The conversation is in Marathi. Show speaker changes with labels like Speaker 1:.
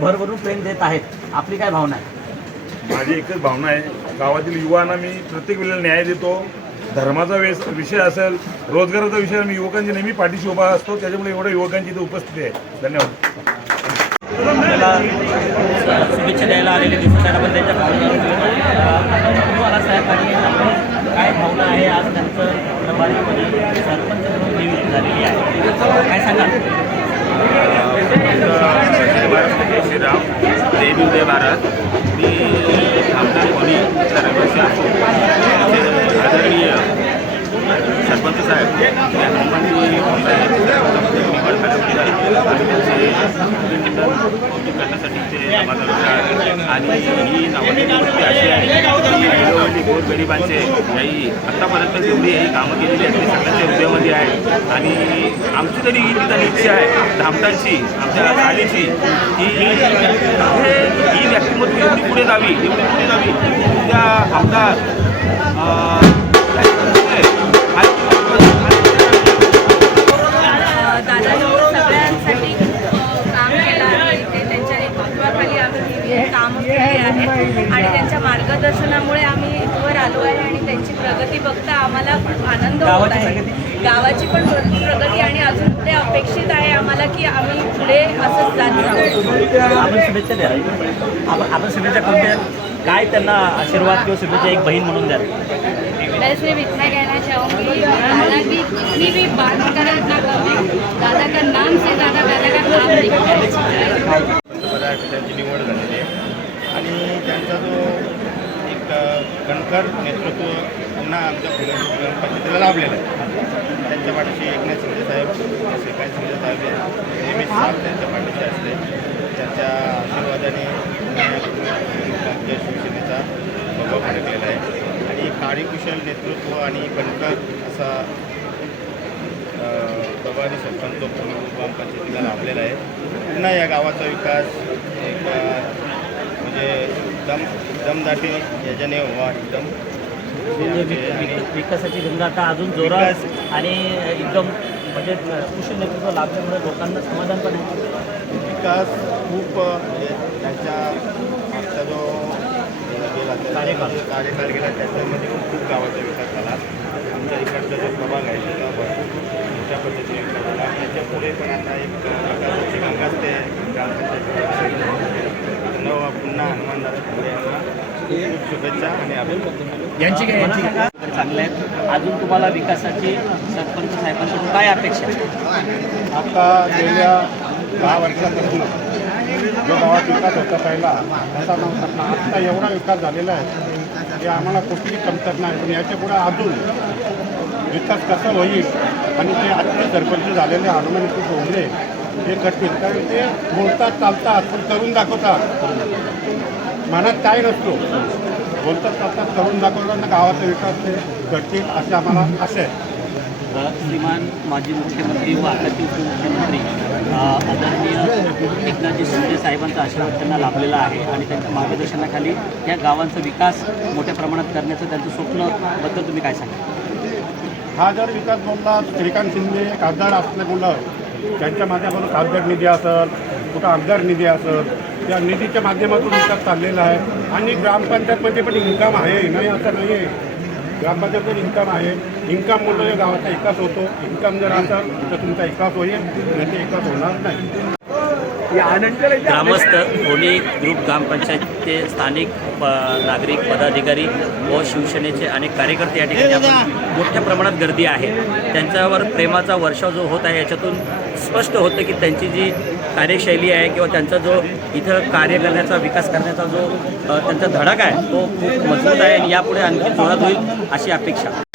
Speaker 1: भरभरून प्रेम देत आहेत. आपली काय भावना आहे?
Speaker 2: माझी एकच भावना आहे. गावातील युवांना मी प्रत्येक वेळेला न्याय देतो. धर्माचा वेस विषय असेल रोजगाराचा विषय मी युवकांची नेहमी पाठीशी उभा असतो. त्याच्यामुळे एवढ्या युवकांची इथे उपस्थिती आहे. धन्यवाद.
Speaker 1: शुभेच्छा द्यायला आलेले दिसून त्याला पण त्यांच्या भावना तुम्हाला साहेब आणि आपण काय भावना आहे? आज त्यांचं प्रभारीपदी सरपंच म्हणून नियुक्ती झालेली आहे. काय सांगाल?
Speaker 3: जय श्रीराम जय भीम जय भारत मी आमदार कोणी सर्वस्वी आमचे आदरणीय सरपंच साहेब या हनुमानजी करण्यासाठी ते आणि ही नावाची गोष्टी अशी आहे की गोरगरिबांचे काही आत्तापर्यंत जेवढी ही कामं केलेली आहेत ती सगळ्यांच्या हृदयामध्ये आहे आणि आमची तरी ही निदान इच्छा आहे धामटांची आमच्या शाळेची की ही व्यक्तिमत्व एवढी पुढे जावी एवढी पुढे जावी. त्या आमदार
Speaker 4: कामं केली आहेत. आणि त्यांच्या मार्गदर्शनामुळे आम्ही इथवर आलो आहे आणि त्यांची प्रगती बघता आम्हाला खूप आनंद होत आहे? गावाची पण भरपूर प्रगती आणि अजून पुढे अपेक्षित आहे आम्हाला की आम्ही पुढे असंच जात जाऊ
Speaker 1: आपण शुभेच्छा द्या. आपण आपण शुभेच्छा कोणत्या काय त्यांना आशीर्वाद किंवा शुभेच्छा एक बहीण म्हणून द्या?
Speaker 5: मैं सिर्फ इतना कहना चाहूँगी दादा की भी बात करें दादा का नाम से ज़्यादा दादा का काम है
Speaker 6: पदाधिकाऱ्यांची निवड झालेली आहे आणि त्यांचा जो एक कणखर नेतृत्व पुन्हा आमच्या फुलं पंचायतीला लाभलेलं आहे. त्यांच्या पाठीशी एकनाथ शिंदे साहेब श्रीकांत शिंदे साहेब नेहमीच साहेब त्यांच्या पाठीशी असते त्यांच्या आशीर्वादाने आमच्या शिवसेनेचा प्रभाव फडकलेला आहे. आणि कार्यकुशल नेतृत्व आणि कणखर असा अ, प्रभारी सरपंच पूर्ण ग्रामपंचायतीला लाभलेला आहे. पुन्हा या गावाचा विकास एक अ, म्हणजे दम दमदाटी याच्याने व्हावा एकदम.
Speaker 1: म्हणजे विक- विकासाची गंगा आता अजून जोरात आणि एकदम म्हणजे कुशल नेतृत्व लाभल्यामुळे लोकांना समाधान पण आहे.
Speaker 6: विकास खूप म्हणजे त्यांच्या मागचा जो गेला कार्यकाळ गेला त्याच्यामध्ये पण खूप गावाचा विकास झाला. आमच्या इकडचा जो प्रभाग आहे त्याचा भरपूर मोठ्या पद्धतीने विकास झाला त्याच्या पुढे पण आता एक गंगाच ते ग्रामपंचायत नवा दादा पुढे यांना खूप शुभेच्छा आणि अभिनंदन
Speaker 1: यांची काय यांची काय? चांगले आहेत. अजून तुम्हाला विकासाची सरपंच साहेबांकडून काय अपेक्षा आहे?
Speaker 6: आता गेल्या दहा वर्षापासून जो गावात विकास होता पहिला तसा नव्हता आत्ता एवढा विकास झालेला आहे की आम्हाला कुठली कमतरता नाही. पण याच्यापुढे अजून विकास कसा होईल आणि ते आजचे सरपंच झालेले हनुमान खूप होमले ते करतील कारण ते बोलतात चालतात पण करून दाखवतात. मनात काय नसतो. बोलतात चालतात करून दाखवतात गावाचा विकास ते करतील असे आम्हाला आशा आहे.
Speaker 1: श्रीमान माजी मुख्यमंत्री व आताचे उपमुख्यमंत्री आदरणीय एकनाथजी शिंदे साहेबांचा आशीर्वाद त्यांना लाभलेला आहे आणि त्यांच्या मार्गदर्शनाखाली या गावांचा विकास मोठ्या प्रमाणात करण्याचं त्यांचं स्वप्नबद्दल तुम्ही काय सांगा
Speaker 6: हा जर विकास बोलला श्रीकांत शिंदे खासदार असल्यामुळं त्यांच्या माध्यमातून खासदार निधी असेल कुठं आमदार निधी असेल त्या निधीच्या माध्यमातून विकास चाललेला आहे. आणि ग्रामपंचायतमध्ये पण इन्कम आहे. नाही असं नाही आहे. ग्रामपंचायतमध्ये इन्कम आहे. इन्कममुळे गावाचा विकास होतो. इन्कम जर असेल तर तुमचा विकास होईल. नाही तर विकास होणार नाही.
Speaker 1: ग्रामस्थ होली ग्रुप ग्रामपंचायतचे स्थानिक प नागरिक पदाधिकारी व शिवसेनेचे अनेक कार्यकर्ते या ठिकाणी मोठ्या प्रमाणात गर्दी आहे. त्यांच्यावर प्रेमाचा वर्षाव जो होत आहे याच्यातून स्पष्ट होतं की त्यांची जी कार्यशैली आहे किंवा त्यांचा जो इथं कार्य करण्याचा विकास करण्याचा जो त्यांचा धडक आहे तो खूप मजबूत आहे आणि यापुढे आणखी जोरात होईल अशी अपेक्षा.